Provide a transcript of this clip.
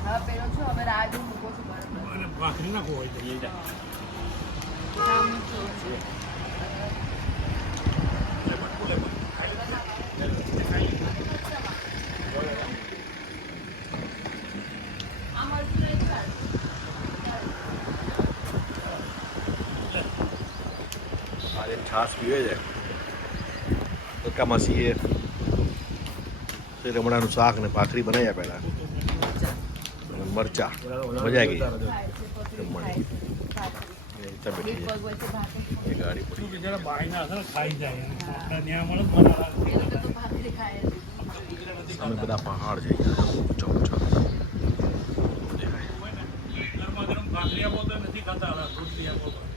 હા પેલો છો હવે રાજુ મૂકો છું બરાબર અને ભાખરી નાખો હોય તો એ જાય આજે છાશ પીવે છે કક્કા માસીએ રમણાનું શાક ને ભાખરી બનાવ્યા પહેલા મરચા મજા આવી ગઈ જમવાની એ ગાડી પડી જરા બાયના હશે ને ખાઈ જાય આપણે ત્યાં મળે અમે બધા પહાડ જઈએ ઊંચા ઊંચા દેખાય ગરમા ગરમ ભાખરી આપો તો નથી ખાતા રોટલી આપો તો